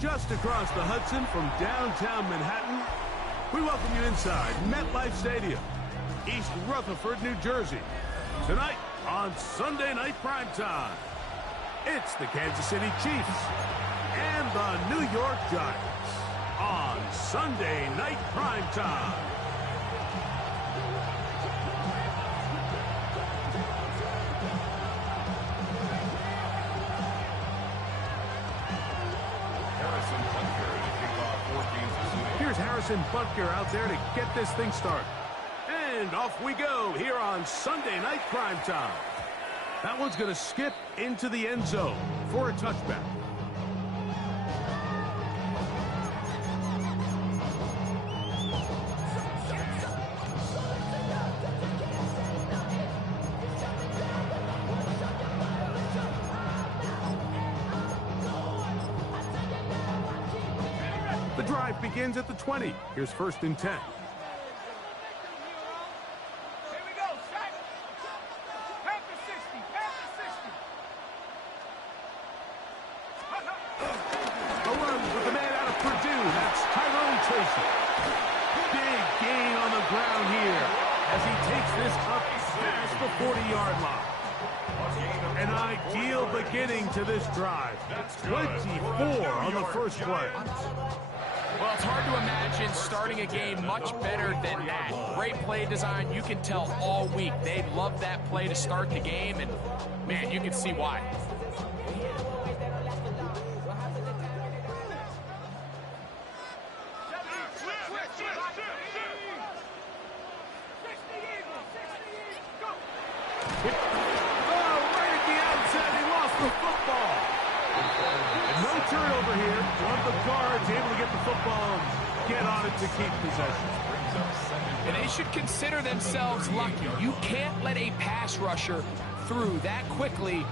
just across the Hudson from downtown Manhattan, we welcome you inside MetLife Stadium, East Rutherford, New Jersey. Tonight on Sunday Night Primetime, it's the Kansas City Chiefs and the New York Giants on Sunday Night Primetime. Here's Harrison Butker out there to get this thing started. And off we go here on Sunday Night Primetime. That one's going to skip into the end zone for a touchback. The drive begins at the 20. Here's 1st and 10. Big gain on the ground here as he takes this up past the 40-yard line. An ideal beginning to this drive. 24 on the first play. Well, it's hard to imagine starting a game much better than that. Great play design. You can tell all week they love that play to start the game, and, man, you can see why. Turnover here. One of the guards able to get the football and get on it to keep possession. And they should consider themselves lucky. You can't let a pass rusher through that quickly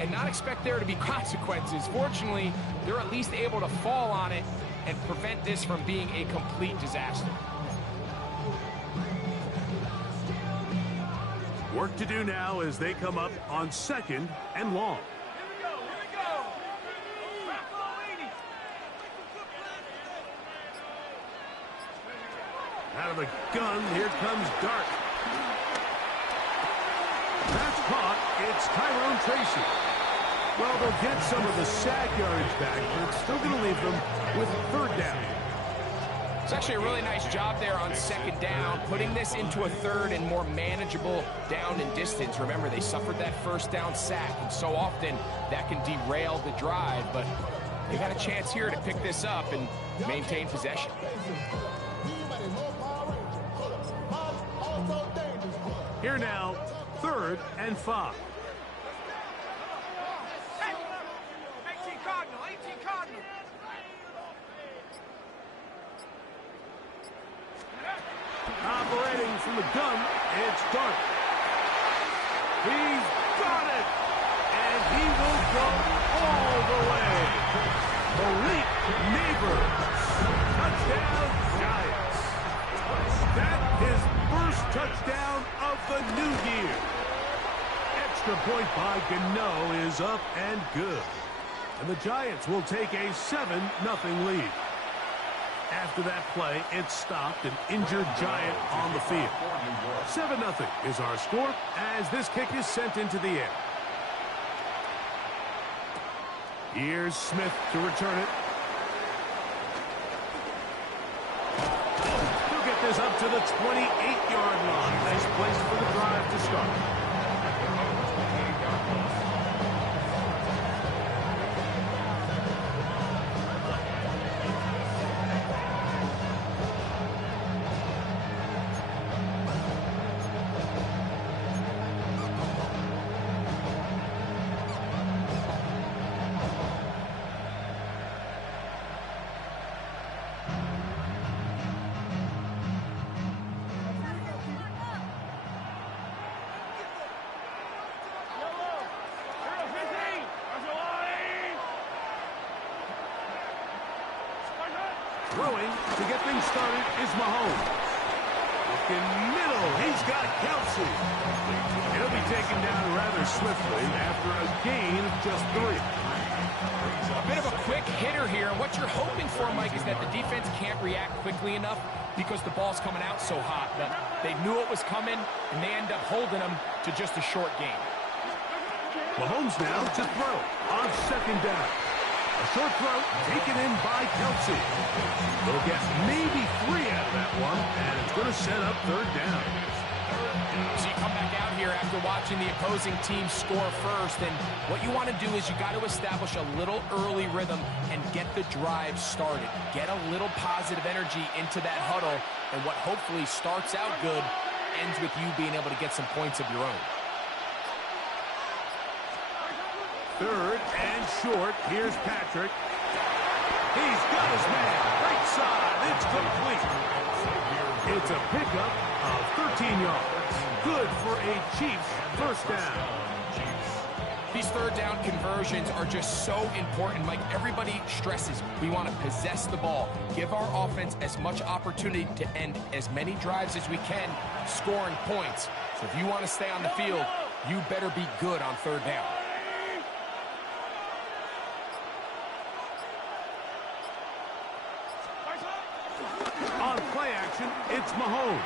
and not expect there to be consequences. Fortunately, they're at least able to fall on it and prevent this from being a complete disaster. Work to do now as they come up on 2nd and long. Out of the gun, here comes Dart. That's caught. It's Tyrone Tracy. Well, they'll get some of the sack yardage back, but it's still going to leave them with 3rd down. It's actually a really nice job there on 2nd down, putting this into a 3rd and more manageable down and distance. Remember, they suffered that 1st down sack, and so often that can derail the drive, but they got a chance here to pick this up and maintain possession. Here now, 3rd and 5. 18 Cardinal, 18 Cardinal. Operating from the gun, it's Dart. He's got it! And he will go all the way. Malik Neighbors. Touchdown, Giants. That is first touchdown of the new year. Extra point by Gano is up and good. And the Giants will take a 7-0 lead. After that play, it stopped an injured Giant on the field. 7-0 is our score as this kick is sent into the air. Here's Smith to return it. He'll get this up to the 28-yard line. Nice place for the drive to start. Throwing to get things started is Mahomes. Looking middle, he's got Kelsey. He'll be taken down rather swiftly after a gain of just 3. A bit of a quick hitter here. what you're hoping for, Mike, is that the defense can't react quickly enough because the ball's coming out so hot. But they knew it was coming, and they end up holding them to just a short game. Mahomes now to throw on second down. A short throw taken in by Kelsey. They'll get maybe 3 out of that one, and it's going to set up third down. So you come back out here after watching the opposing team score first, and what you want to do is you got to establish a little early rhythm and get the drive started. Get a little positive energy into that huddle, and what hopefully starts out good ends with you being able to get some points of your own. Third and short. Here's Patrick. He's got his man. Right side. It's complete. It's a pickup of 13 yards. Good for a Chiefs first down. These third down conversions are just so important. Like everybody stresses, we want to possess the ball, give our offense as much opportunity to end as many drives as we can, scoring points. So if you want to stay on the field, you better be good on third down. On play action, it's Mahomes.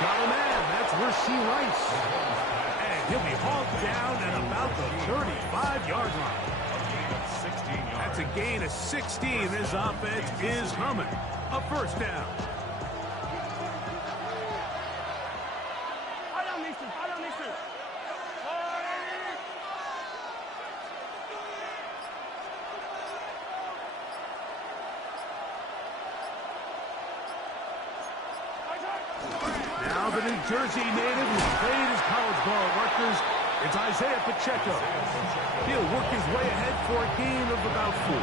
Got a man. That's Rasheed Rice. And he'll be hauled down at about the 35-yard line. That's a gain of 16. This offense is humming. A first down. Now the New Jersey native who played his college ball at Rutgers, it's Isaiah Pacheco. He'll work his way ahead for a gain of about 4.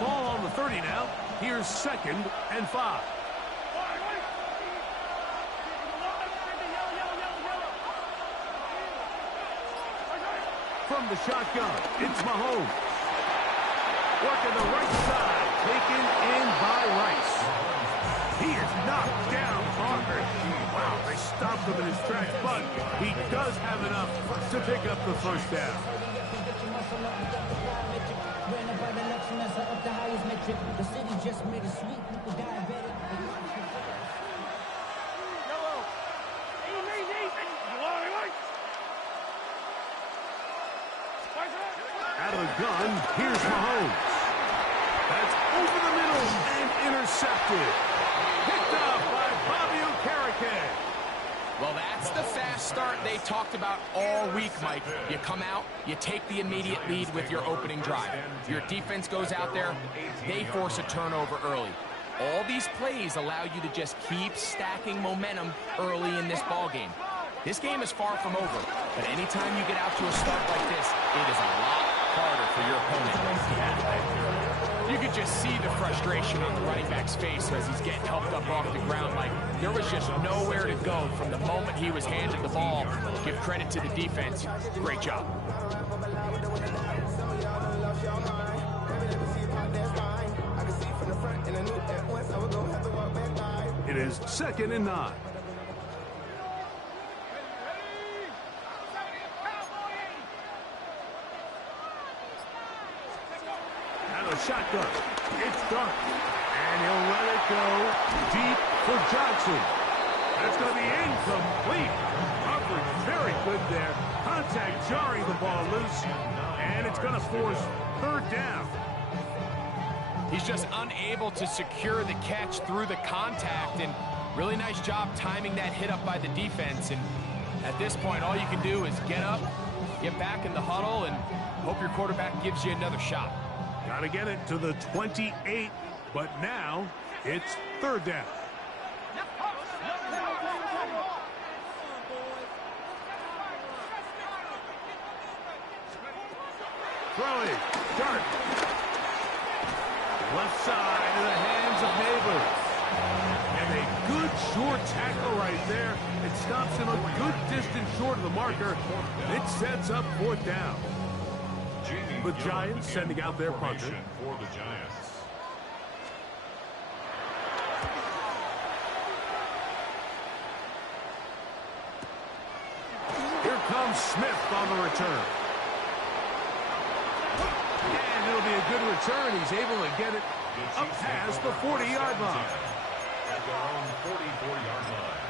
Ball on the 30 now. Here's 2nd and 5. From the shotgun, it's Mahomes. Working the right side, taken in by Rice. He is knocked down hard. Wow, they stopped him in his tracks, but he does have enough to pick up the first down. Out of the gun, here's Mahomes. That's over the middle and intercepted. Picked up by Bobby Okereke. Well, that's the fast start they talked about all week, Mike. You come out, you take the immediate lead with your opening drive. Your defense goes out there, they force a turnover early. All these plays allow you to just keep stacking momentum early in this ball game. This game is far from over, but anytime you get out to a start like this, it is a lot harder for your opponent. You could just see the frustration on the running back's face as he's getting helped up off the ground. Like there was just nowhere to go from the moment he was handed the ball. Give credit to the defense. Great job. It is 2nd and 9. Shotgun. It's dark. And he'll let it go deep for Johnson. That's going to be incomplete. Coverage very good there. Contact jarring the ball loose. And it's going to force third down. He's just unable to secure the catch through the contact. And really nice job timing that hit up by the defense. And at this point, all you can do is get up, get back in the huddle, and hope your quarterback gives you another shot. Got to get it to the 28, but now it's third down. Throwing, dart. Left side in the hands of Neighbors. And a good short tackle right there. It stops him a good distance short of the marker. It sets up fourth down. The Giants sending out their punter. For the Giants. Here comes Smith on the return. And it'll be a good return. He's able to get it up past the 40-yard line. At their own 44-yard line.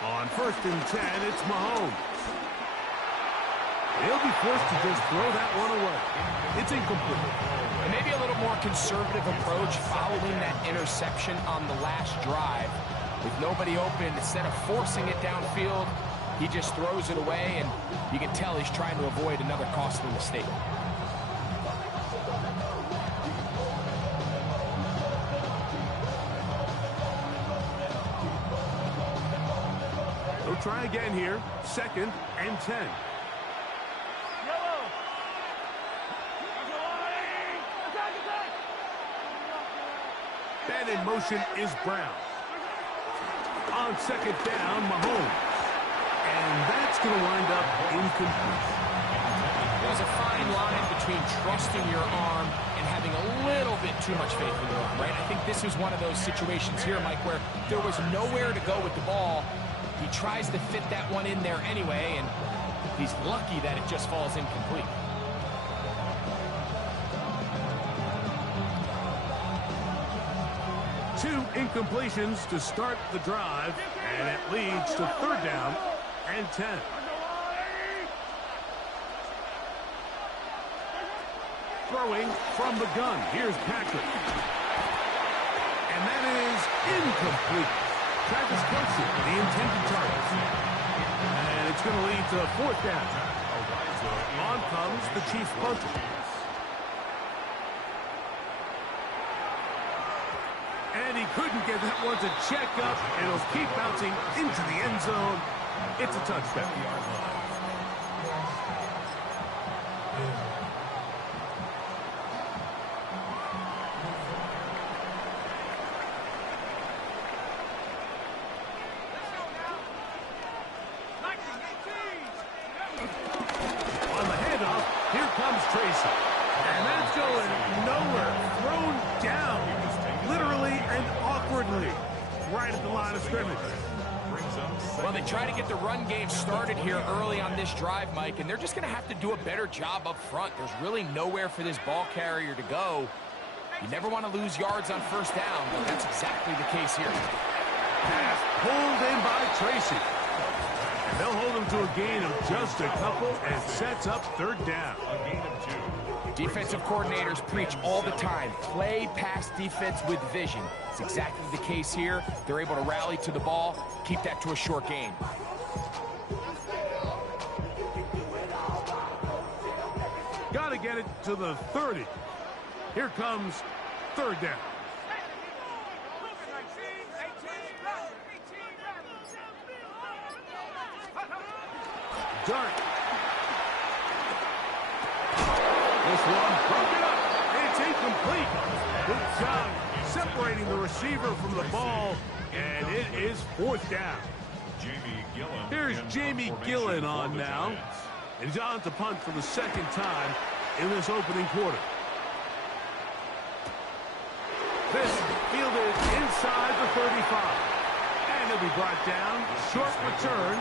On 1st and 10, it's Mahomes. He'll be forced to just throw that one away. It's incomplete. And maybe a little more conservative approach following that interception on the last drive. With nobody open, instead of forcing it downfield, he just throws it away, and you can tell he's trying to avoid another costly mistake. They'll try again here. 2nd and 10. And in motion is Brown. On 2nd down, Mahomes. And that's going to wind up incomplete. There's a fine line between trusting your arm and having a little bit too much faith in your arm, right? I think this is one of those situations here, Mike, where there was nowhere to go with the ball. He tries to fit that one in there anyway, and he's lucky that it just falls incomplete. Two incompletions to start the drive, and it leads to 3rd down and 10. Throwing from the gun. Here's Patrick. And that is incomplete. Travis Kelce, the intended target. And it's going to lead to 4th down. On comes the Chiefs punter. And he couldn't get that one to check up, and it'll keep bouncing into the end zone. It's a touchdown. On the handoff, here comes Tracy. And that's going nowhere. Thrown down, literally and awkwardly, right at the line of scrimmage. Well, they try to get the run game started here early on this drive, Mike, and they're just going to have to do a better job up front. There's really nowhere for this ball carrier to go. You never want to lose yards on 1st down, but that's exactly the case here. Pass pulled in by Tracy. And they'll hold him to a gain of just a couple and sets up 3rd down. A gain of 2. Defensive coordinators preach all the time, play pass defense with vision. It's exactly the case here. They're able to rally to the ball, keep that to a short gain. Got to get it to the 30. Here comes 3rd down. Dart. This one broken up. It's incomplete. Good job separating the receiver from the ball, and it is 4th down. Here's Jamie Gillen on now. And he's on to punt for the 2nd time in this opening quarter. This fielded inside the 35. And he'll be brought down. Short return.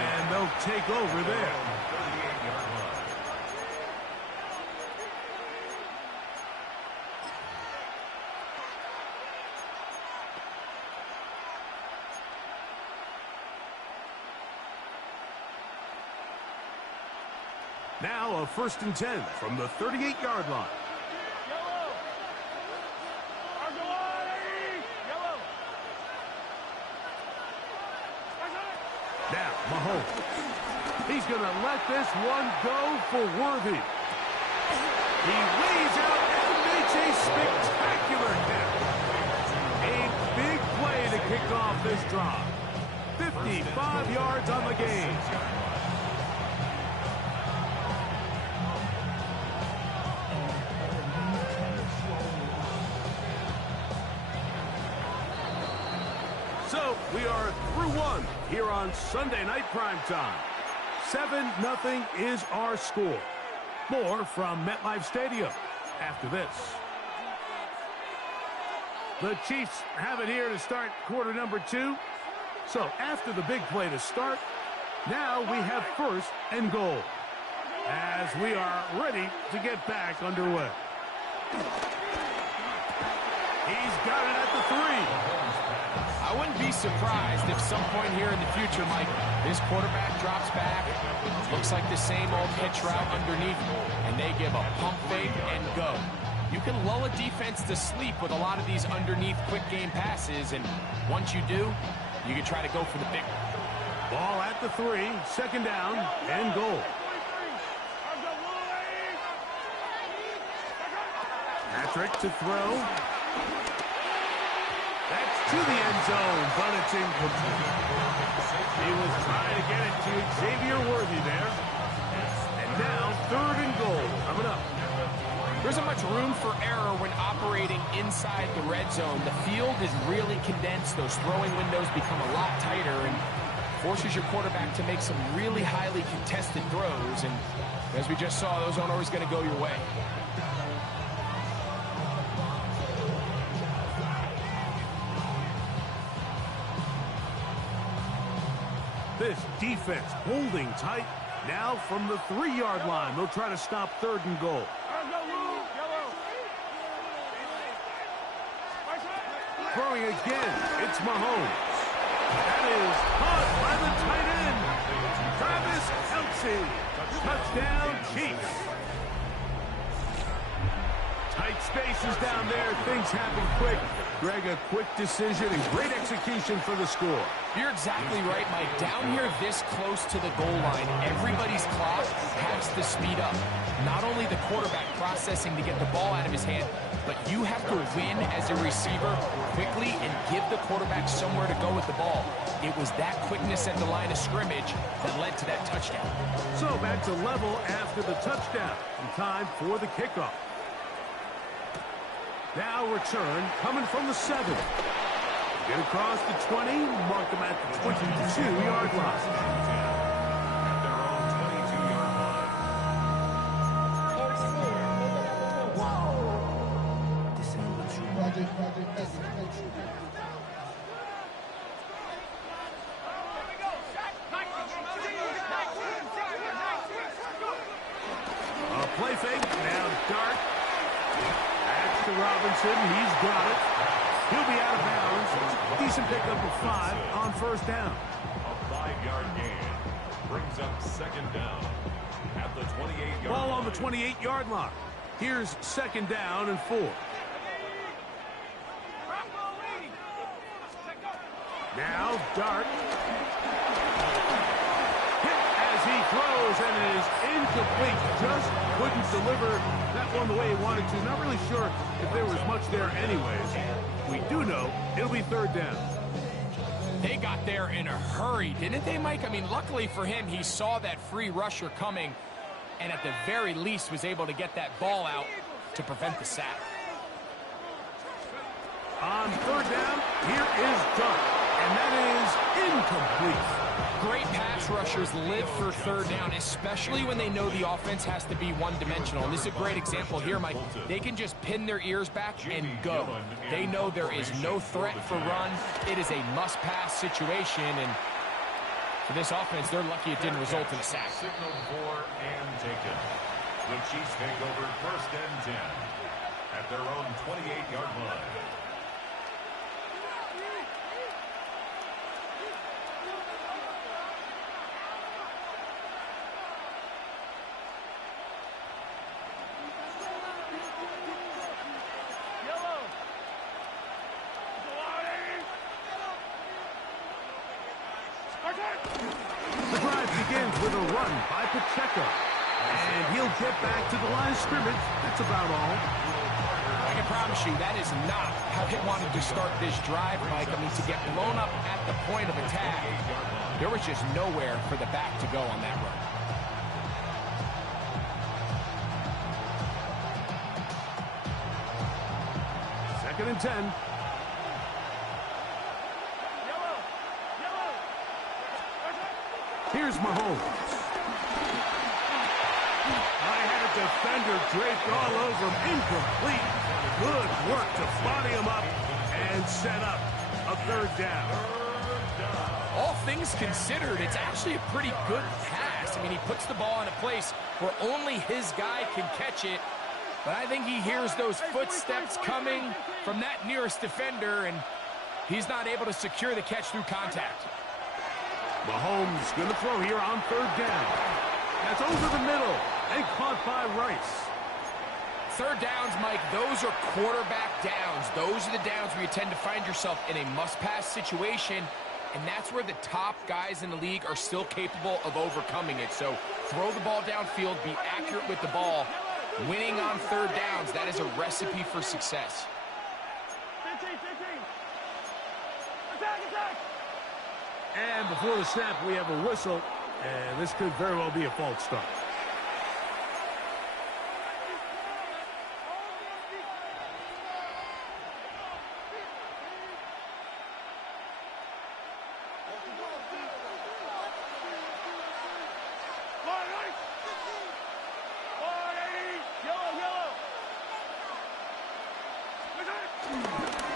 And they'll take over there. Now a 1st and 10 from the 38-yard line. Now, Mahomes. He's going to let this one go for Worthy. He lays out and makes a spectacular catch. kick off this drive. 55 yards on the game. So we are through one here on Sunday Night Primetime. 7-0 is our score. More from MetLife Stadium after this. The Chiefs have it here to start quarter number 2. So after the big play to start, now we have first and goal as we are ready to get back underway. He's got it at the 3. I wouldn't be surprised if some point here in the future, Mike, this quarterback drops back, looks like the same old hitch route underneath, and they give a pump fake and go. You can lull a defense to sleep with a lot of these underneath quick game passes, and once you do, you can try to go for the big one. Ball at the 3, second down and goal. Patrick to throw. That's to the end zone, but it's incomplete. He was trying to get it to Xavier Worthy there. And now third and goal coming up. There isn't much room for error when operating inside the red zone. The field is really condensed. Those throwing windows become a lot tighter and forces your quarterback to make some really highly contested throws. And as we just saw, those aren't always going to go your way. This defense holding tight. Now from the 3-yard line, they'll try to stop third and goal. Throwing again, it's Mahomes. That is caught by the tight end, Travis Kelce. Touchdown, Chiefs. Tight spaces down there. Things happen quick. Greg, a quick decision and great execution for the score. You're exactly right, Mike. Down here this close to the goal line, everybody's clock has to speed up. Not only the quarterback processing to get the ball out of his hand, but you have to win as a receiver quickly and give the quarterback somewhere to go with the ball. It was that quickness at the line of scrimmage that led to that touchdown. So back to level after the touchdown. And time for the kickoff. Now return coming from the 7. Get across the 20, mark them at the 22-yard line. At their own 22-yard A play fake, now Dart. That's to Robinson, he's got it. He'll be out of bounds. Decent pickup of 5 on first down. A 5-yard gain brings up second down at the 28-yard line. Ball on the 28-yard line. Here's second down and 4. Now Dart. Hit as he throws, and it is incomplete. Just couldn't deliver that one the way he wanted to. Not really sure if there was much there anyways. We do know it'll be third down. They got there in a hurry, didn't they, Mike? I mean, luckily for him, he saw that free rusher coming and at the very least was able to get that ball out to prevent the sack. On third down, here is Dart, and that is incomplete. Great pass rushers live for third down, especially when they know the offense has to be one-dimensional. And this is a great example here, Mike. They can just pin their ears back and go. They know there is no threat for run. It is a must-pass situation, and for this offense, they're lucky it didn't result in a sack. Signal for and taken. The Chiefs take over first and 10 at their own 28-yard line. The drive begins with a run by Pacheco. And he'll get back to the line of scrimmage. That's about all. I can promise you, that is not how they wanted to start this drive, Mike. I mean, to get blown up at the point of attack, there was just nowhere for the back to go on that run. Second and 10. Here's Mahomes. I had a defender draped all over him. Incomplete. Good work to body him up and set up a third down. All things considered, it's actually a pretty good pass. I mean, he puts the ball in a place where only his guy can catch it. But I think he hears those footsteps coming from that nearest defender, and he's not able to secure the catch through contact. Mahomes going to throw here on third down. That's over the middle and caught by Rice. Third downs, Mike, those are quarterback downs. Those are the downs where you tend to find yourself in a must-pass situation, and that's where the top guys in the league are still capable of overcoming it. So throw the ball downfield, be accurate with the ball. Winning on third downs, that is a recipe for success. 15. Attack! And before the snap, we have a whistle, and this could very well be a false start.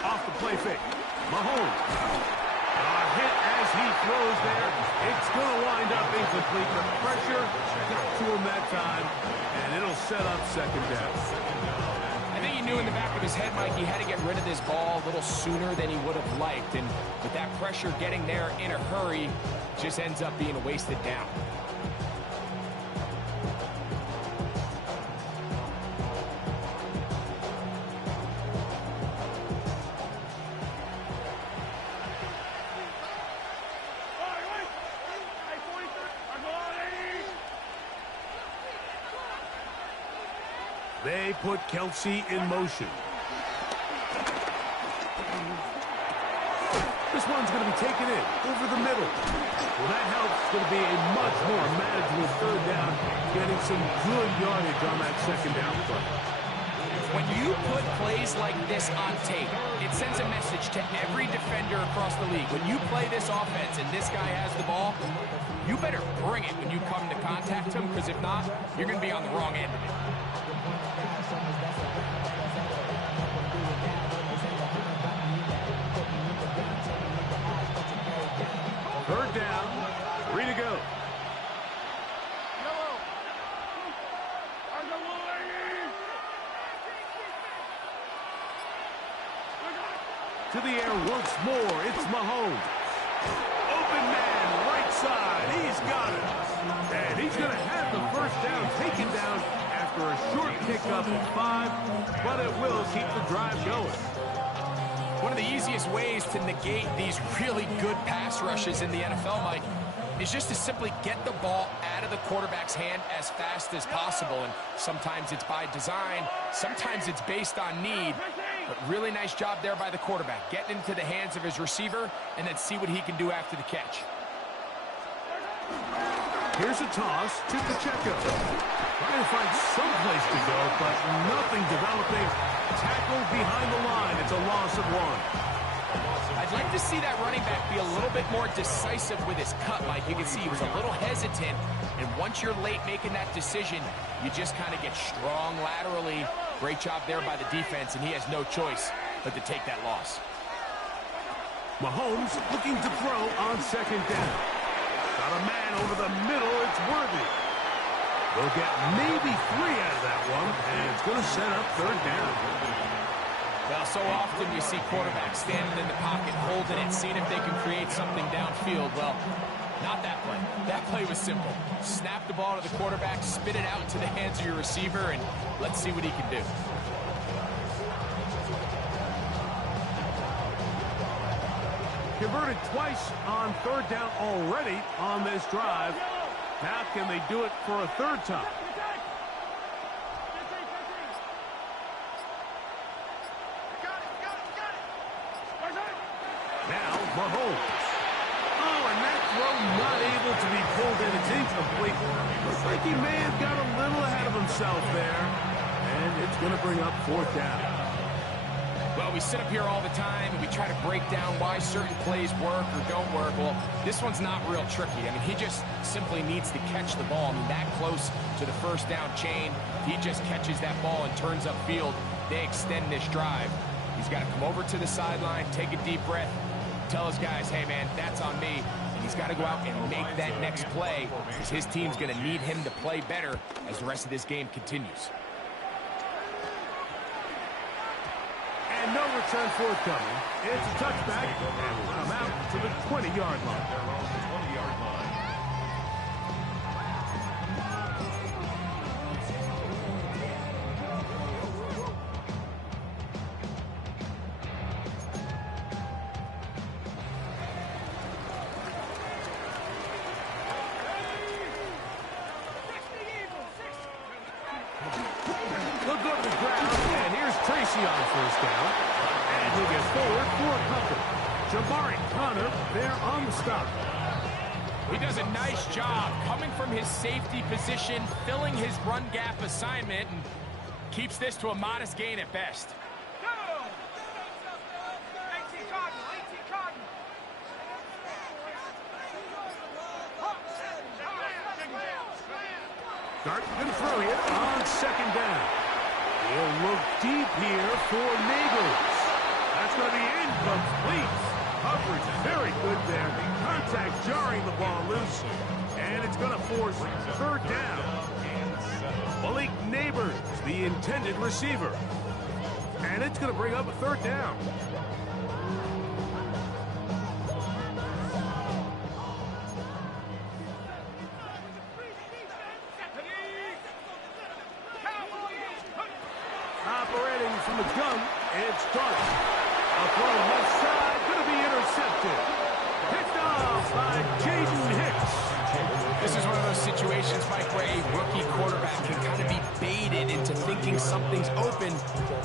Off the play fake. Mahomes. Hit as he throws there. It's going to wind up incomplete. The pressure got to him that time, and it'll set up second down. I think he knew in the back of his head, Mike, he had to get rid of this ball a little sooner than he would have liked. And with that pressure getting there in a hurry, just ends up being a wasted down. They put Kelsey in motion. This one's going to be taken in over the middle. Well, that helps. It's going to be a much more manageable third down, getting some good yardage on that second down play. When you put plays like this on tape, it sends a message to every defender across the league. When you play this offense and this guy has the ball, you better bring it when you come to contact him, because if not, you're going to be on the wrong end of it. Third down, 3 to go. To the air once more, it's Mahomes. Open man, right side, he's got it. And he's going to have the first down taken down after a short pickup of 5, but it will keep the drive going. One of the easiest ways to negate these really good pass rushes in the NFL, Mike, is just to simply get the ball out of the quarterback's hand as fast as possible. And sometimes it's by design, sometimes it's based on need. But really nice job there by the quarterback, getting into the hands of his receiver and then see what he can do after the catch. Here's a toss to Pacheco. Trying to find some place to go, but nothing developing. Tackled behind the line. It's a loss of 1. I'd like to see that running back be a little bit more decisive with his cut, Mike. You can see he was a little hesitant, and once you're late making that decision, you just kind of get strong laterally. Great job there by the defense, and he has no choice but to take that loss. Mahomes looking to throw on second down. Got a man over the middle. It's Worthy. They'll get maybe 3 out of that one, and it's going to set up third down. Well, so often you see quarterbacks standing in the pocket, holding it, seeing if they can create something downfield. Well, not that play. That play was simple. Snap the ball to the quarterback, spit it out into the hands of your receiver, and let's see what he can do. Converted twice on third down already on this drive. Now can they do it for a third time? Mahomes. Oh, and that throw not able to be pulled in. It's incomplete. Looks like he may have got a little ahead of himself there. And it's going to bring up 4th down. Well, we sit up here all the time and we try to break down why certain plays work or don't work. Well, this one's not real tricky. I mean, he just simply needs to catch the ball. I mean, that close to the 1st down chain, he just catches that ball and turns upfield. They extend this drive. He's got to come over to the sideline, take a deep breath, tell his guys, hey, man, that's on me. And he's got to go out and make that next play because his team's going to need him to play better as the rest of this game continues. And no return forthcoming. It's a touchback, and we'll come out to the 20-yard line. Their own 20-yard line. They'll go to the ground, and here's Tracy on 1st down. And he'll get forward for a couple. Jabari Connor there on the stop. He does a nice job coming from his safety position, filling his run gap assignment, and keeps this to a modest gain at best. Go! 18 Cardinal, 18 Cardinal. Dart going to throw here on 2nd down. He'll look deep here for Neighbors. That's going to be incomplete. Coverage very good there. Contact jarring the ball loose. And it's going to force 3rd down. Malik Neighbors, the intended receiver. And it's going to bring up a 3rd down. Operating from the gun, it's Dart. A throw left side, going to be intercepted. Picked off by Jaden Hicks. This is one of those situations, Mike, where a rookie quarterback can kind of be baited into thinking something's open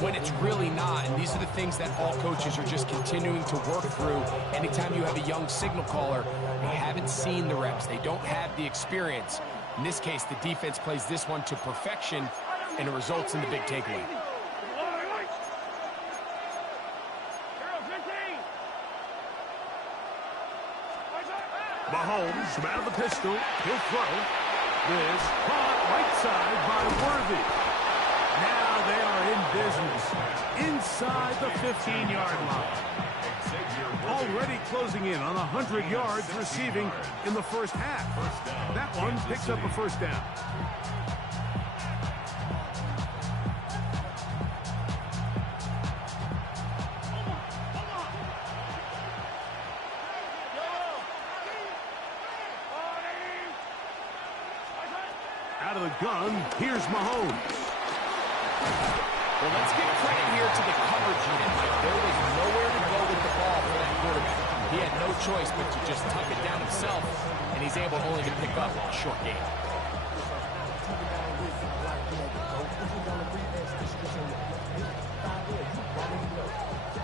when it's really not. And these are the things that all coaches are just continuing to work through. Anytime you have a young signal caller, they haven't seen the reps. They don't have the experience. In this case, the defense plays this one to perfection, and it results in the big takeaway. Mahomes from out of the pistol. He'll throw. This caught right side by Worthy. Now they are in business inside the 15-yard line. Already closing in on 100 yards receiving in the 1st half. That one picks up a 1st down. Out of the gun, here's Mahomes. Well, let's give credit here to the coverage unit. There was nowhere to go with the ball for that quarterback. He had no choice but to just tuck it down himself, and he's able only to pick up a short gain.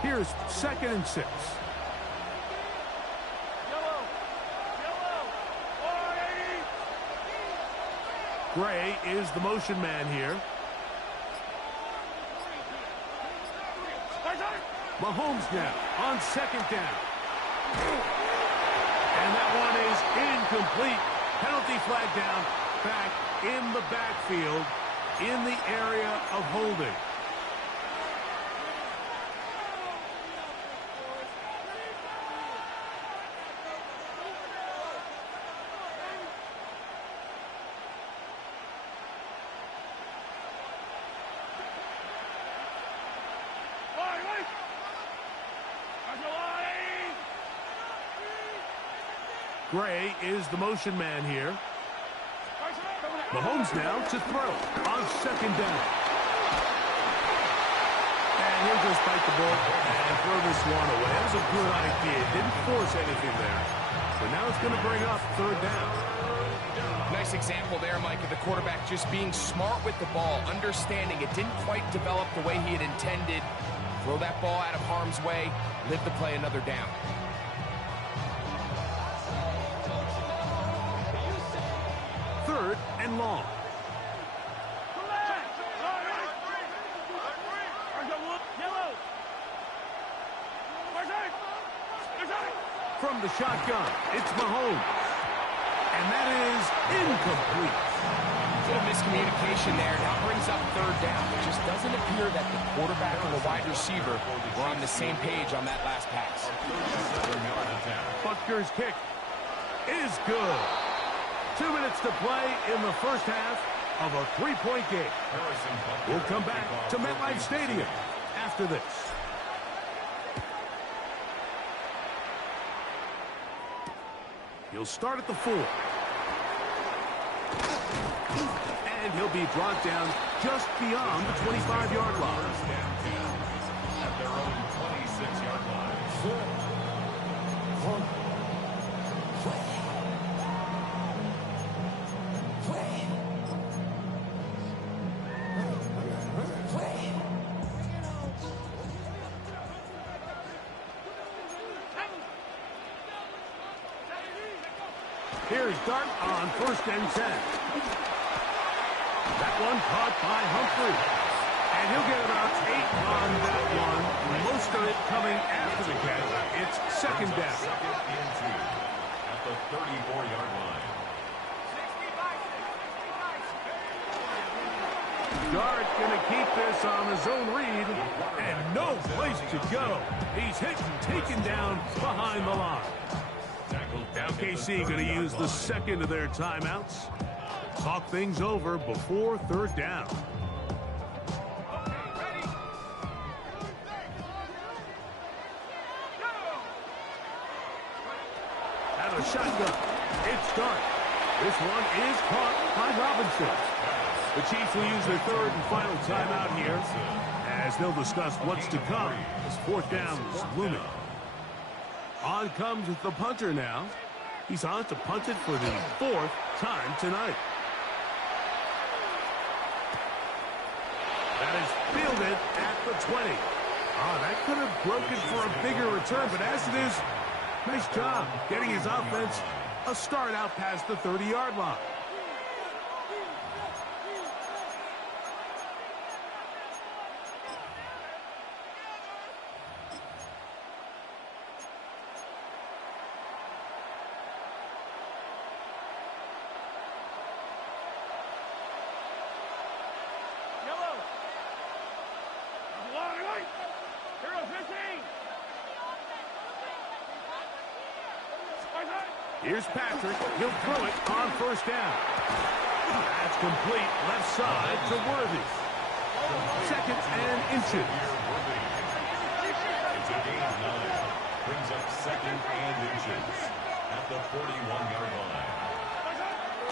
Here's 2nd and 6. Gray is the motion man here. Mahomes now on 2nd down. And that one is incomplete. Penalty flag down, back in the backfield, in the area of holding. Gray is the motion man here. Mahomes now to throw on 2nd down. And he'll just bite the ball and throw this one away. That was a good idea. Didn't force anything there. But now it's going to bring up 3rd down. Nice example there, Mike, of the quarterback just being smart with the ball, understanding it didn't quite develop the way he had intended. Throw that ball out of harm's way, live to play another down. 3rd and long. From the shotgun, it's Mahomes. And that is incomplete. Little miscommunication there. Now brings up 3rd down. It just doesn't appear that the quarterback or the wide receiver were on the same page on that last pass. Butker's kick is good. 2 minutes to play in the first half of a 3-point game. We'll come back to MetLife Stadium after this. He'll start at the 4. And he'll be brought down just beyond the 25-yard line. At their own 26-yard line. Here's Dart on 1st and 10. That one caught by Humphrey. And he'll get about 8 on that one. Most of it coming after the catch. It's 2nd down. 2nd and 2 at the 34-yard line. Dart going to keep this on his own read. And no place to go. He's hit and taken down behind the line. Now KC going to use the 2nd of their timeouts. Talk things over before 3rd down. Out of shotgun. It's Dart. This one is caught by Robinson. The Chiefs will use their 3rd and final timeout here as they'll discuss what's to come as 4th down is looming. On comes the punter now. He's on to punt it for the 4th time tonight. That is fielded at the 20. Oh, that could have broken for a bigger return, but as it is, nice job getting his offense a start out past the 30-yard line. Here's Patrick. He'll throw it on 1st down. That's complete left side to Worthy. 2nd and inches. It's a gain of 9. Brings up 2nd and inches at the 41-yard line.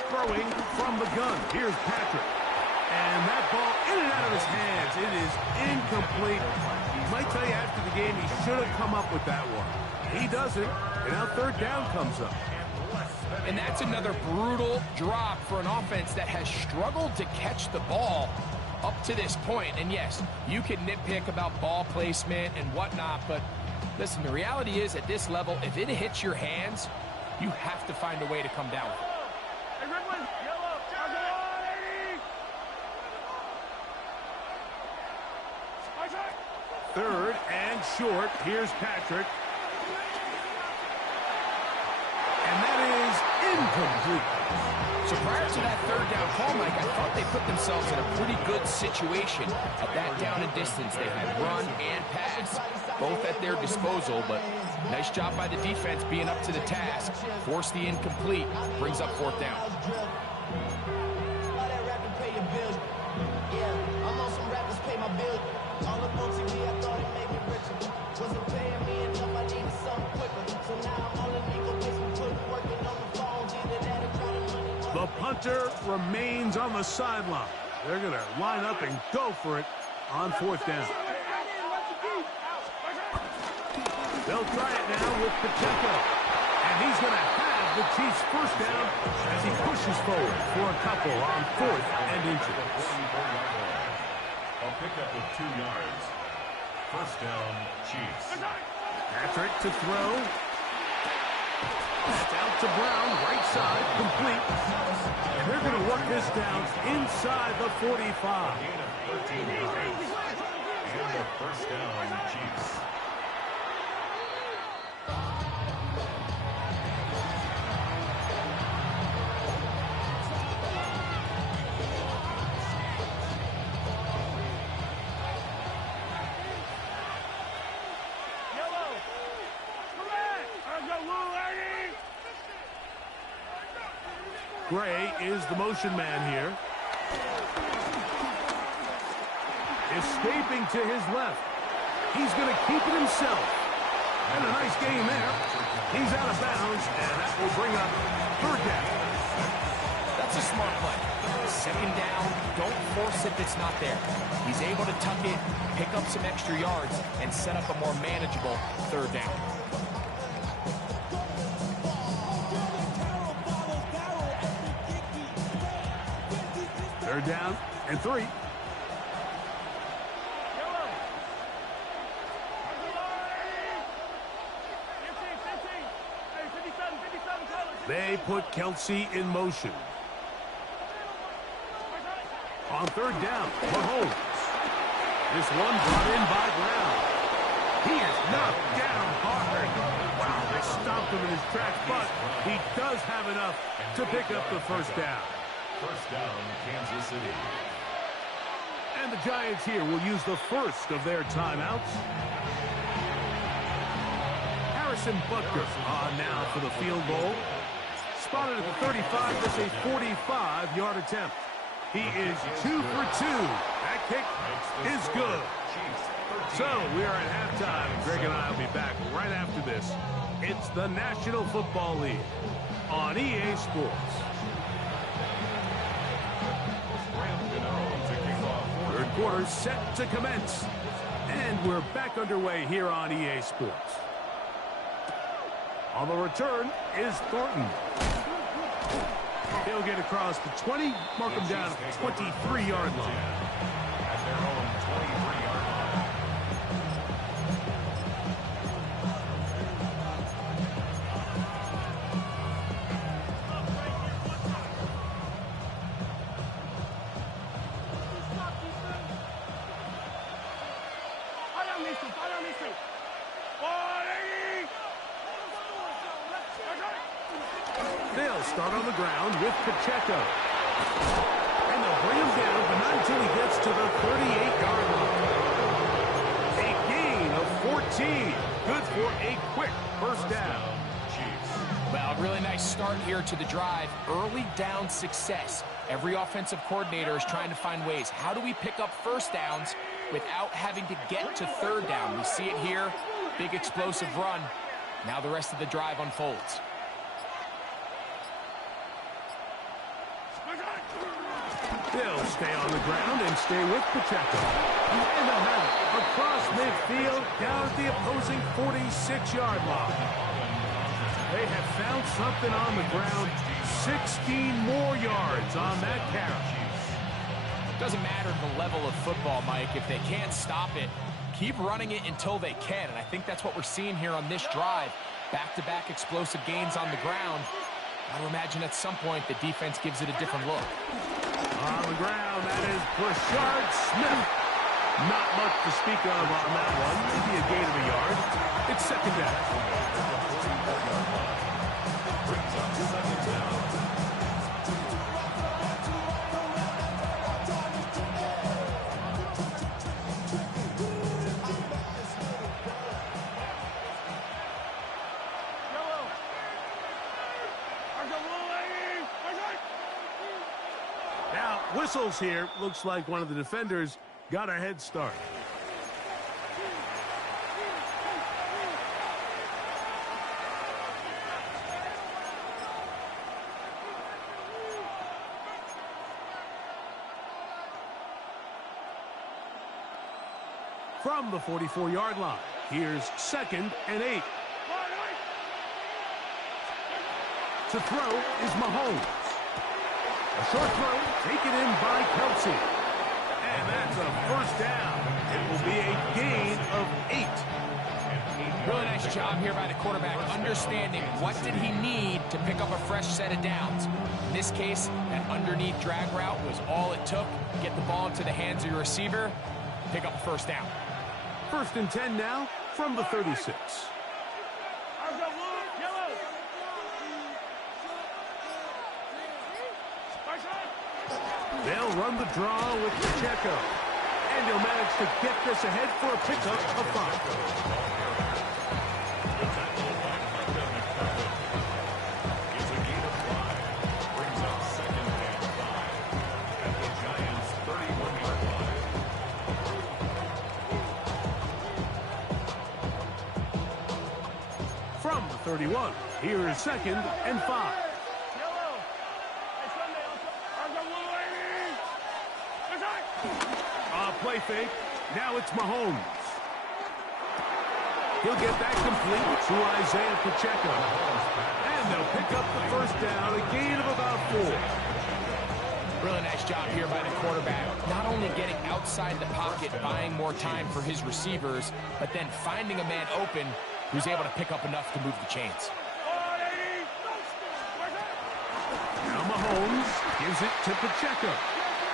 Throwing from the gun. Here's Patrick. And that ball in and out of his hands. It is incomplete. Might tell you after the game he should have come up with that one. He doesn't. And now 3rd down comes up. And that's another brutal drop for an offense that has struggled to catch the ball up to this point. And yes, you can nitpick about ball placement and whatnot, but listen, the reality is at this level, if it hits your hands, you have to find a way to come down with it. 3rd and short. Here's Patrick. And that is incomplete. So prior to that 3rd down call, Mike, I thought they put themselves in a pretty good situation at that down and distance. They had run and pass, both at their disposal, but nice job by the defense being up to the task. Force the incomplete, brings up 4th down. The punter remains on the sideline. They're going to line up and go for it on 4th down. They'll try it now with Pacheco. And he's going to have the Chiefs' 1st down as he pushes forward for a couple on 4th and inches. A pickup of 2 yards. 1st down, Chiefs. Patrick to throw. That's out to Brown, right side, complete. And they're going to work this down inside the 45. Gain of 13 yards. And a first down, Chiefs. Gray is the motion man here. Escaping to his left. He's going to keep it himself. And a nice game there. He's out of bounds, and that will bring up third down. That's a smart play. Second down, don't force it if it's not there. He's able to tuck it, pick up some extra yards, and set up a more manageable third down. Third down and 3. They put Kelsey in motion. On third down, Mahomes. This one brought in by Brown. He is knocked down hard. Wow, they stopped him in his tracks, but he does have enough to pick up the first down. First down, Kansas City. And the Giants here will use the first of their timeouts. Harrison Butker on now for the field goal. Spotted at the 35. That's a 45-yard attempt. He is 2 for 2. That kick is good. So we are at halftime. Greg and I will be back right after this. It's the National Football League on EA Sports. Third quarter set to commence. And we're back underway here on EA Sports. On the return is Thornton. He'll get across the 20, mark him down at the 23-yard line. At their own 23-yard line. They'll start on the ground with Pacheco. And they'll bring him down, but not until he gets to the 38-yard line. A gain of 14. Good for a quick first down. Well, really nice start here to the drive. Early down success. Every offensive coordinator is trying to find ways. How do we pick up first downs without having to get to third down? We see it here. Big explosive run. Now the rest of the drive unfolds. They'll stay on the ground and stay with Pacheco. And they'll have it across midfield down at the opposing 46-yard line. They have found something on the ground. 16 more yards on that carry. Doesn't matter the level of football, Mike. If they can't stop it, keep running it until they can. And I think that's what we're seeing here on this drive. Back-to-back explosive gains on the ground. I would imagine at some point the defense gives it a different look. On the ground, that is Brashard Smith. Not much to speak of on that one. Maybe a gain of a yard. It's second down. Now, whistles here. Looks like one of the defenders got a head start. From the 44-yard line, here's 2nd and 8. To throw is Mahomes. A short throw taken in by Kelsey. And that's a first down. It will be a gain of 8. Really nice job here by the quarterback, understanding what did he need to pick up a fresh set of downs. In this case, that underneath drag route was all it took. Get the ball into the hands of your receiver, pick up a first down. 1st and 10 now from the 36. They'll run the draw with Pacheco. And he'll manage to get this ahead for a pickup of 5. It's a gain of 5. Brings up 2nd and 5 at the Giants' 31-yard line. From the 31, here is 2nd and 5. Play fake. Now it's Mahomes. He'll get that complete to Isaiah Pacheco. And they'll pick up the first down, a gain of about 4. Really nice job here by the quarterback. Not only getting outside the pocket, buying more time for his receivers, but then finding a man open who's able to pick up enough to move the chains. Now Mahomes gives it to Pacheco.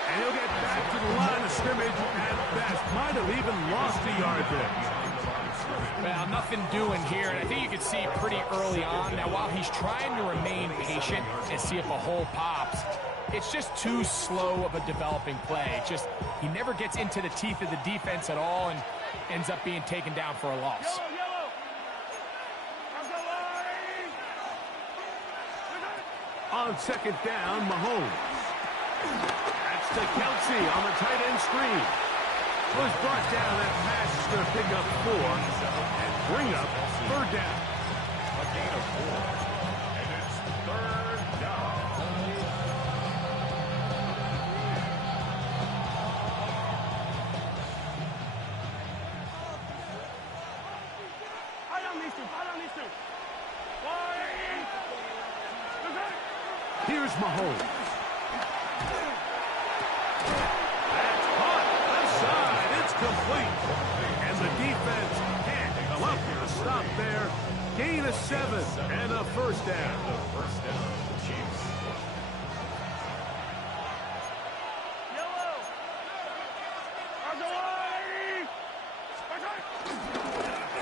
And he'll get back to the line of scrimmage at best. Might have even lost a yard there. Well, nothing doing here, and I think you can see pretty early on. Now, while he's trying to remain patient and see if a hole pops, it's just too slow of a developing play. It's just, he never gets into the teeth of the defense at all and ends up being taken down for a loss. On 2nd down, Mahomes. To Kelsey on the tight end screen. Was brought down. That pass is going to pick up 4 and bring up 3rd down. A gain of 4. And it's 3rd down. Here's Mahomes. Complete. And the defense can't come up with a stop there. Gain of 7 and a first down. First down, Chiefs.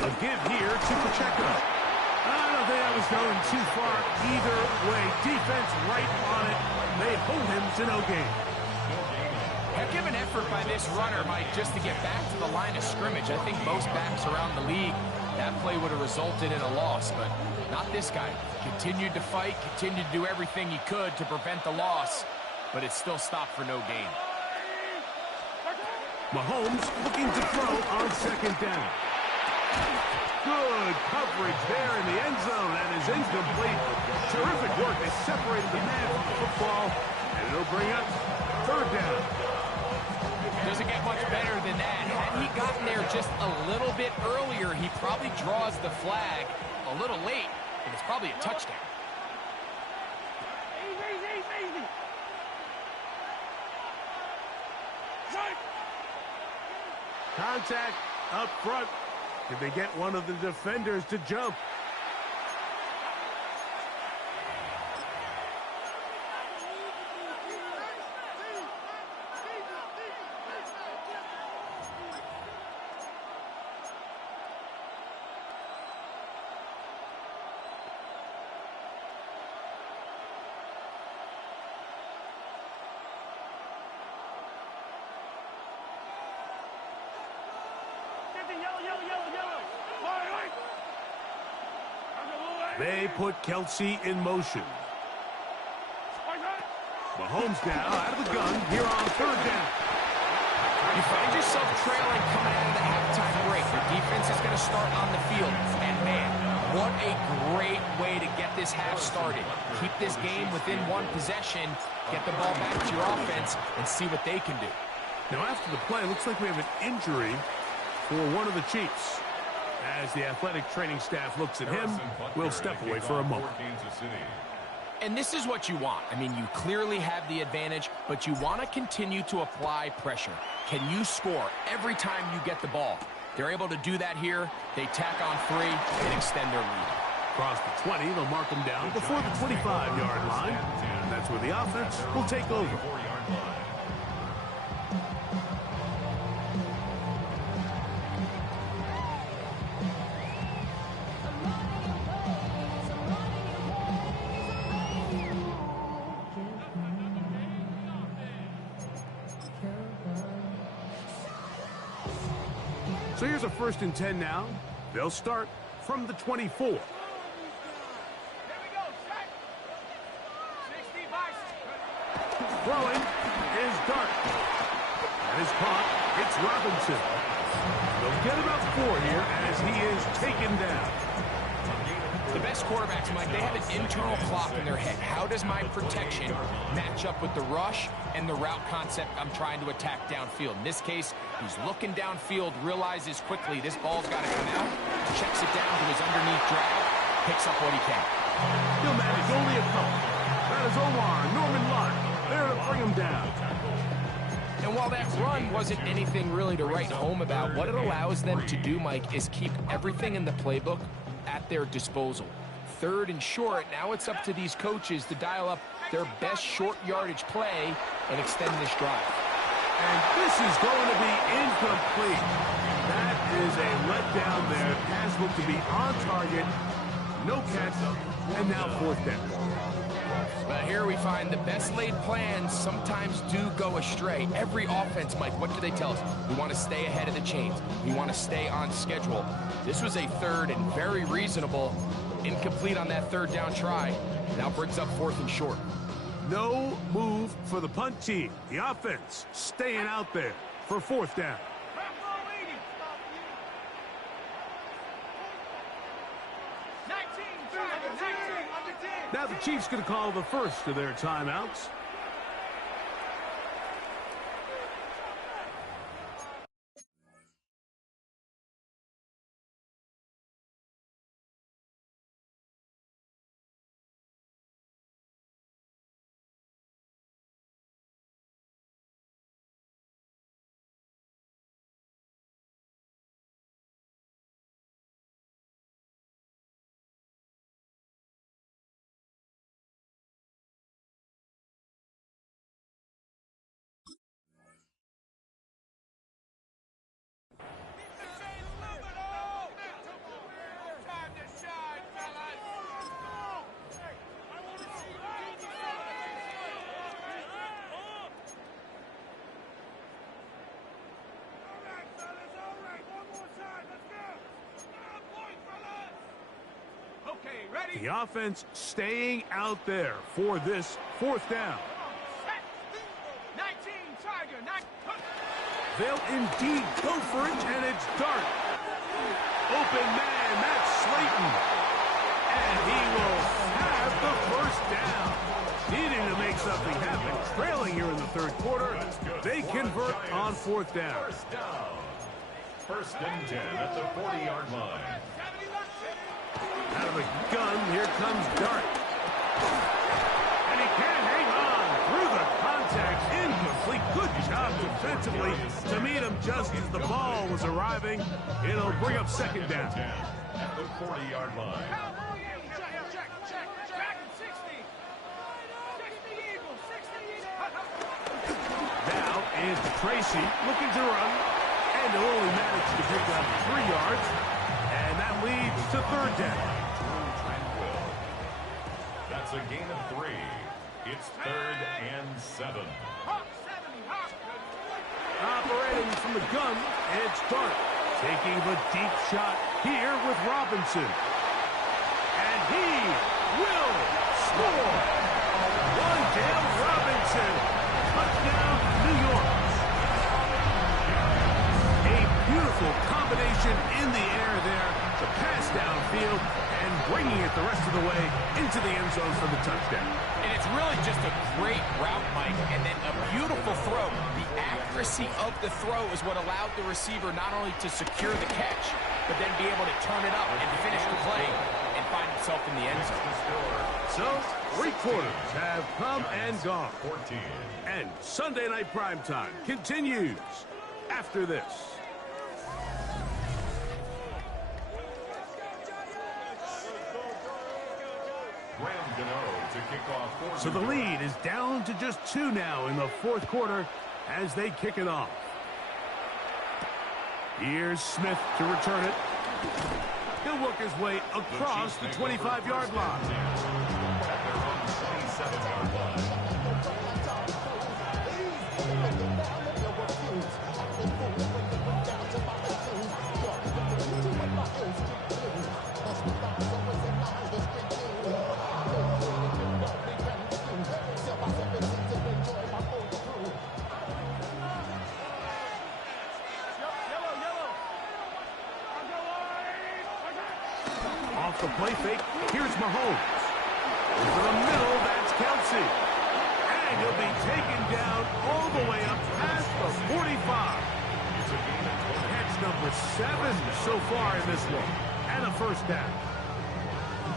A give here to Pacheco. I don't think that was going too far either way. Defense right on it. They hold him to no gain. Heck of an effort by this runner, Mike, just to get back to the line of scrimmage. I think most backs around the league, that play would have resulted in a loss, but not this guy. Continued to fight, continued to do everything he could to prevent the loss, but it still stopped for no gain. Mahomes looking to throw on 2nd down. Good coverage there in the end zone. That is incomplete. Terrific work. They separated the man from the football, and it'll bring up 3rd down. Doesn't get much better than that. Had he gotten there just a little bit earlier, he probably draws the flag a little late, and it's probably a touchdown. Contact up front. Did they get one of the defenders to jump? They put Kelsey in motion. Mahomes now out of the gun here on 3rd down. You find yourself trailing coming out of the halftime break. The defense is going to start on the field. And man, what a great way to get this half started. Keep this game within 1 possession, get the ball back to your offense, and see what they can do. Now after the play, it looks like we have an injury for one of the Chiefs. As the athletic training staff looks at him, we'll step away for a moment. And this is what you want. I mean, you clearly have the advantage, but you want to continue to apply pressure. Can you score every time you get the ball? They're able to do that here. They tack on 3 and extend their lead. Across the 20, they'll mark them down before the 25-yard line. And that's where the offense will take over. So here's a 1st and 10 now. They'll start from the 24. Here we go, set. 60 by. Throwing is Dart. That is caught. It's Robinson. They'll get about 4 here as he is taken down. The best quarterbacks, Mike, they have an internal clock in their head. How does my protection match up with the rush and the route concept I'm trying to attack downfield? In this case, he's looking downfield, realizes quickly this ball's got to come out, checks it down to his underneath drag, picks up what he can. He'll manage only a couple. That is Omar, Norman Lott, there to bring him down. And while that run wasn't anything really to write home about, what it allows them to do, Mike, is keep everything in the playbook at their disposal. 3rd and short, now it's up to these coaches to dial up their best short yardage play and extend this drive. And this is going to be incomplete. That is a letdown there. Pass looked to be on target. No catch, and now 4th down. But here we find the best laid plans sometimes do go astray. Every offense, Mike, what do they tell us? We want to stay ahead of the chains. We want to stay on schedule. This was a 3rd and very reasonable. Incomplete on that 3rd down try. Now brings up 4th and short. No move for the punt team. The offense staying out there for 4th down. Now the Chiefs going to call the first of their timeouts. The offense staying out there for this 4th down. They'll indeed go for it, and it's Dart. Open man, that's Slayton. And he will have the 1st down. Needing to make something happen. Trailing here in the 3rd quarter. They convert on 4th down. 1st and 10 at the 40-yard line. Out of the gun, here comes Dart. And he can't hang on through the contact. Incomplete. Good job defensively to meet him just as the ball was arriving. It'll bring up 2nd down. At the 40-yard line. Now it's Tracy looking to run. And he'll only manage to pick up 3 yards. And that leads to 3rd down. That's a gain of 3. It's 3rd and 7. Operating from the gun, it's Dart. Taking the deep shot here with Robinson. And he will score. Wandale Robinson. Touchdown, New York. A beautiful combination in the air there. The pass downfield and bringing it the rest of the way into the end zone for the touchdown. And it's really just a great route, Mike, and then a beautiful throw. The accuracy of the throw is what allowed the receiver not only to secure the catch, but then be able to turn it up and finish the play and find himself in the end zone. So, 3 quarters have come and gone. 14. And Sunday Night Primetime continues after this. To kick off. So the lead is down to just 2 now in the fourth quarter as they kick it off. Here's Smith to return it. He'll work his way across the 25-yard line. At their own 27-yard line. Off the play fake, here's Mahomes. Over the middle, that's Kelsey. And he'll be taken down all the way up past the 45. Catch number 7 so far in this one. And a first down.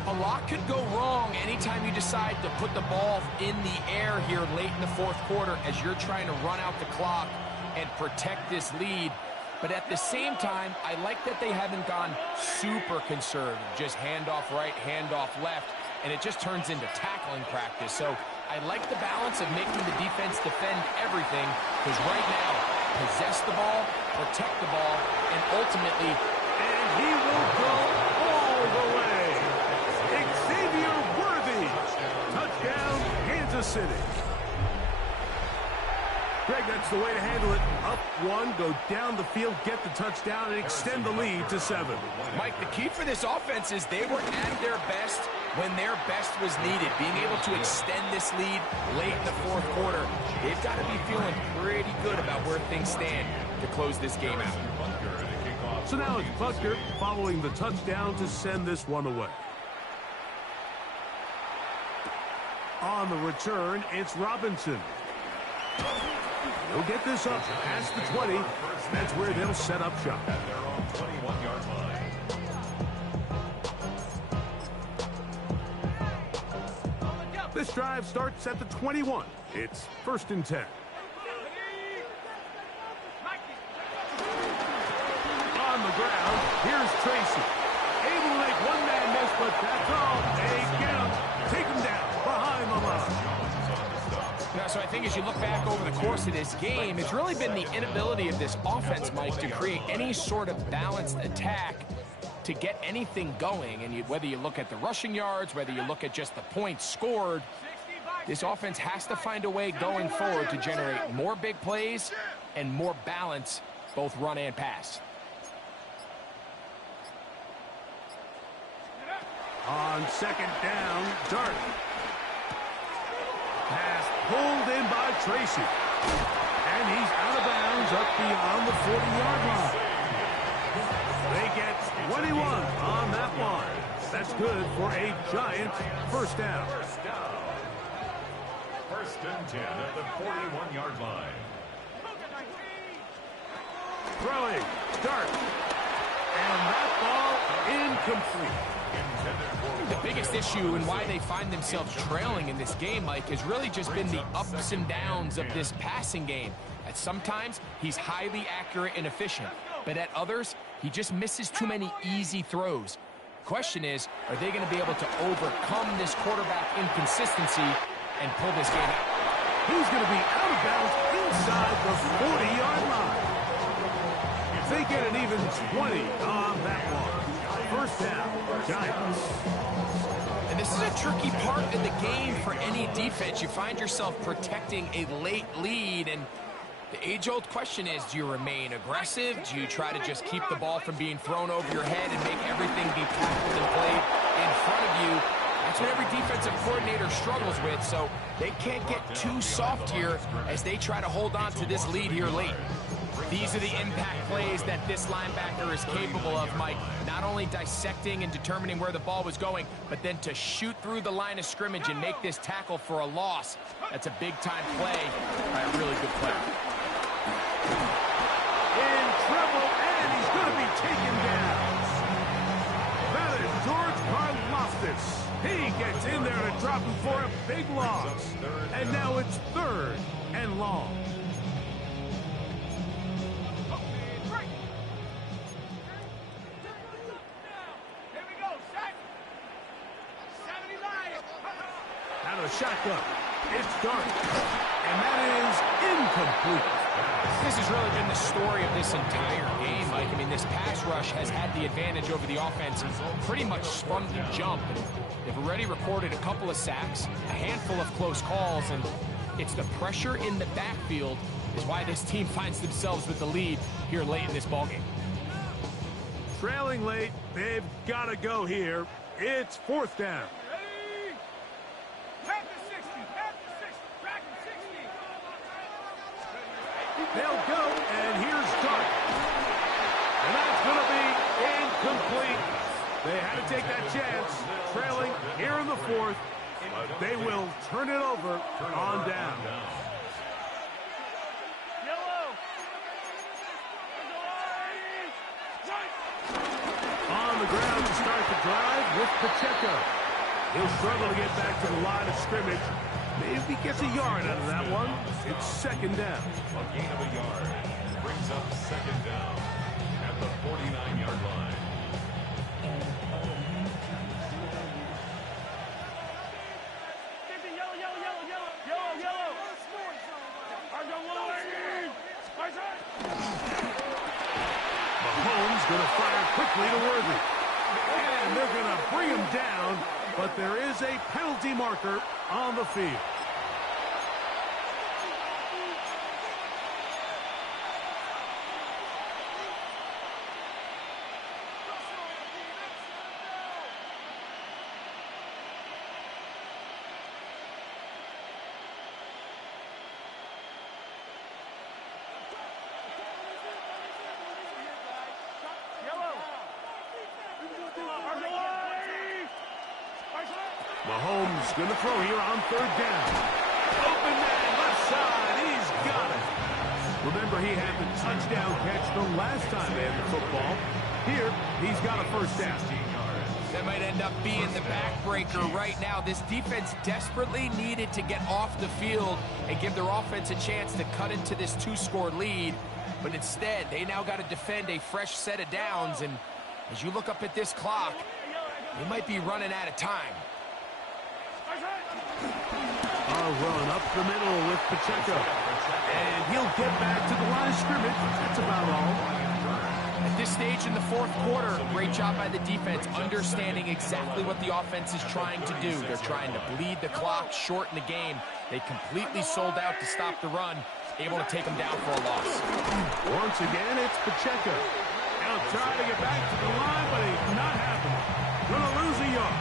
A lot could go wrong anytime you decide to put the ball in the air here late in the fourth quarter as you're trying to run out the clock and protect this lead. But at the same time, I like that they haven't gone super conservative. Just handoff right, handoff left, and it just turns into tackling practice. So I like the balance of making the defense defend everything, because right now, possess the ball, protect the ball, and ultimately, and he will go all the way. Xavier Worthy. Touchdown, Kansas City. Greg, that's the way to handle it. Up 1, go down the field, get the touchdown, and extend the lead to 7. Mike, the key for this offense is they were at their best when their best was needed. Being able to extend this lead late in the fourth quarter, they've got to be feeling pretty good about where things stand to close this game out. So now it's Butker following the touchdown to send this one away. On the return, it's Robinson. He'll get this up past the 20. That's where they'll set up shop. At their own 21-yard line. This drive starts at the 21. It's 1st and 10. On the ground, here's Tracy. Able to make one-man miss, but that's all. They get him. Take him down behind the line. So I think as you look back over the course of this game, it's really been the inability of this offense, Mike, to create any sort of balanced attack to get anything going. And whether you look at the rushing yards, whether you look at just the points scored, this offense has to find a way going forward to generate more big plays and more balance, both run and pass. On 2nd down, Dart. Pass pulled in by Tracy. And he's out of bounds up beyond the 40-yard line. They get 21 on that one. That's good for a giant first down. 1st and 10 at the 41-yard line. Throwing, Dart. And that ball incomplete. The biggest issue and why they find themselves trailing in this game, Mike, has really just been the ups and downs of this passing game. At sometimes, he's highly accurate and efficient, but at others, he just misses too many easy throws. Question is, are they going to be able to overcome this quarterback inconsistency and pull this game out? He's going to be out of bounds inside the 40-yard line. They get an even 20 on that one. First down, Giants. And this is a tricky part of the game for any defense. You find yourself protecting a late lead, and the age-old question is, do you remain aggressive? Do you try to just keep the ball from being thrown over your head and make everything be tackled and played in front of you? That's what every defensive coordinator struggles with, so they can't get too soft here as they try to hold on to this lead here late. These are the impact plays that this linebacker is capable of, Mike. Not only dissecting and determining where the ball was going, but then to shoot through the line of scrimmage and make this tackle for a loss. That's a big-time play by a really good player. In trouble, and he's going to be taken down. That is George Karlaftis. He gets in there to drop him for a big loss. And now it's 3rd and long. shotgun. It's dark. And that is incomplete. This has really been the story of this entire game, Mike. I mean, this pass rush has had the advantage over the offense pretty much from the jump. They've already recorded a couple of sacks, a handful of close calls, and it's the pressure in the backfield is why this team finds themselves with the lead here late in this ballgame. Trailing late, they've got to go here. It's fourth down. Ready? Back to 60. Back to 60. Back to 60. They'll go, and here's Dark. And that's going to be incomplete. They had to take that chance, trailing here in the fourth. They will turn it over on down. Yellow. On the ground to start the drive with Pacheco. He'll struggle to get back to the line of scrimmage. Maybe he gets a yard out of that one. It's second down. A gain of a yard brings up second down at the 49-yard line. Mahomes going to fire quickly to Worthy. And they're going to bring him down, but there is a penalty marker on the field. Mahomes going to throw here on third down. Open man, left side, he's got it. Remember, he had the touchdown catch the last time they had the football. Here, he's got a first down. That might end up being the backbreaker right now. This defense desperately needed to get off the field and give their offense a chance to cut into this two-score lead. But instead, they now got to defend a fresh set of downs. And as you look up at this clock, they might be running out of time. Run up the middle with Pacheco. And he'll get back to the line of scrimmage. That's about all. At this stage in the fourth quarter, great job by the defense understanding exactly what the offense is trying to do. They're trying to bleed the clock, shorten the game. They completely sold out to stop the run, able to take them down for a loss. Once again, it's Pacheco. Now trying to get back to the line, but it's not happening. Gonna lose a yard.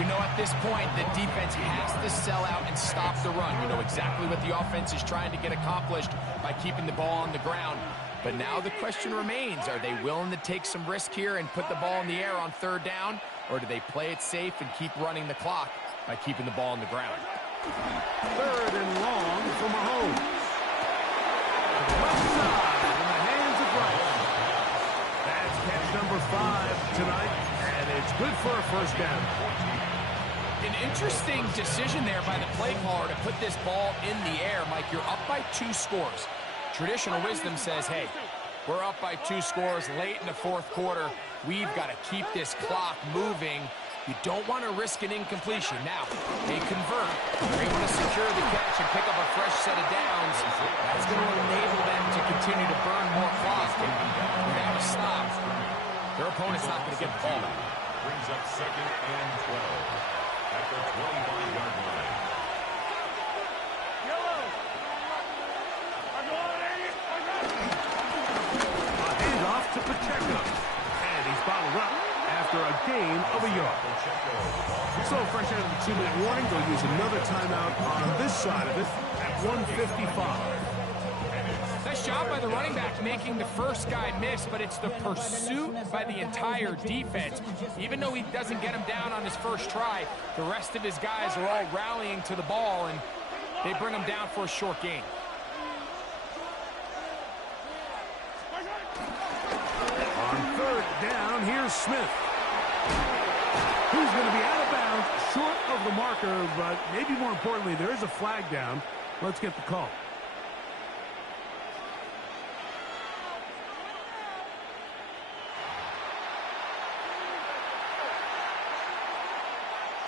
You know, at this point, the defense has to sell out and stop the run. You know exactly what the offense is trying to get accomplished by keeping the ball on the ground. But now the question remains, are they willing to take some risk here and put the ball in the air on third down? Or do they play it safe and keep running the clock by keeping the ball on the ground? Third and long for Mahomes. Left side in the hands of Rice. That's catch number 5 tonight, and it's good for a first down. An interesting decision there by the play caller to put this ball in the air. Mike, you're up by 2 scores. Traditional wisdom says, hey, we're up by 2 scores late in the fourth quarter. We've got to keep this clock moving. You don't want to risk an incompletion. Now, they convert. They're able to secure the catch and pick up a fresh set of downs. That's going to enable them to continue to burn more clock. And without a stop, their opponent's not going to get the ball. Brings up second and 12 at the 25-yard line. A handoff to Pacheco. And he's bottled up after a gain of a yard. So fresh out of the 2-minute warning, they'll use another timeout on this side of it at 1:55. Nice job by the running back making the first guy miss, but it's the pursuit by the entire defense. Even though he doesn't get him down on his first try, the rest of his guys are all rallying to the ball, and they bring him down for a short gain. On third down, here's Smith. Who's going to be out of bounds, short of the marker, but maybe more importantly, there is a flag down. Let's get the call.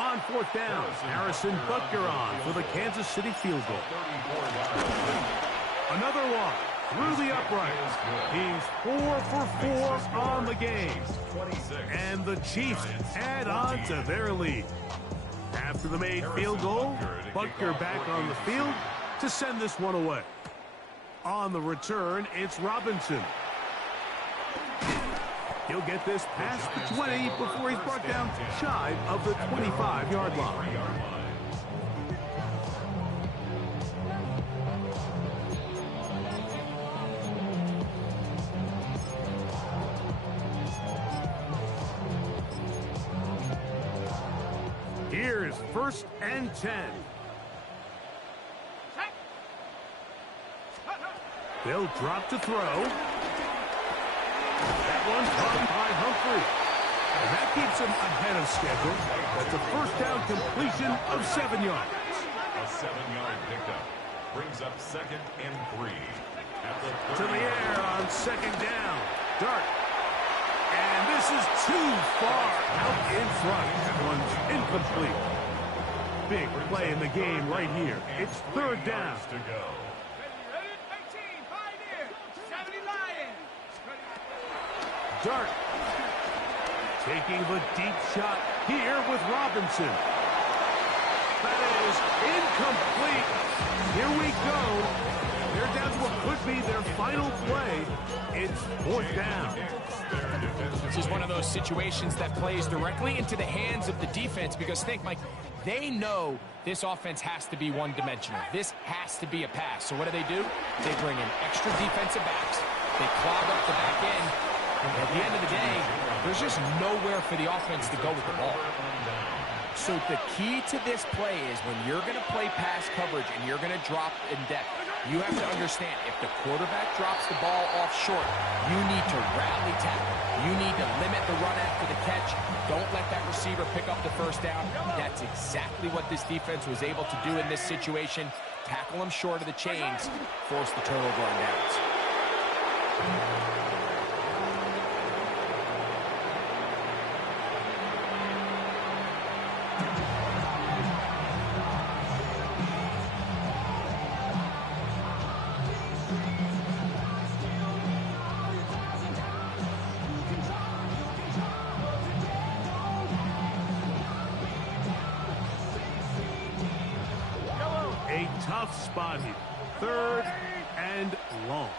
On on fourth down. Harrison Butker on for the Kansas City field goal. Another one through the upright. He's 4 for 4 on the game. And the Chiefs add on to their lead. After the made field goal, Butker back on the field to send this one away. On the return, it's Robinson. He'll get this past the 20 before he's brought down shy of the 25-yard line. Here's 1st and 10. They'll drop to throw. That one's caught by Humphrey. And that keeps him ahead of schedule. That's a first down completion of 7 yards. A 7-yard pickup brings up 2nd and 3. To the air on 2nd down. Dart. And this is too far out in front. That one's incomplete. Big play in the game right here. It's 3rd down. To go. Dart taking the deep shot here with Robinson. That is incomplete. Here we go. They're down to what could be their final play. It's 4th down. This is one of those situations that plays directly into the hands of the defense because think, Mike, they know this offense has to be one-dimensional. This has to be a pass. So what do? They bring in extra defensive backs. They clog up the back end. At the end of the day, there's just nowhere for the offense to go with the ball. So the key to this play is when you're going to play pass coverage and you're going to drop in depth, you have to understand if the quarterback drops the ball off short, you need to rally tackle. You need to limit the run after the catch. Don't let that receiver pick up the first down. That's exactly what this defense was able to do in this situation. Tackle them short of the chains, force the turnover on downs. A tough spot here. 3rd and long.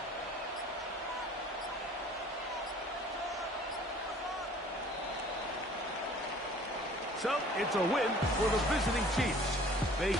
So it's a win for the visiting Chiefs. They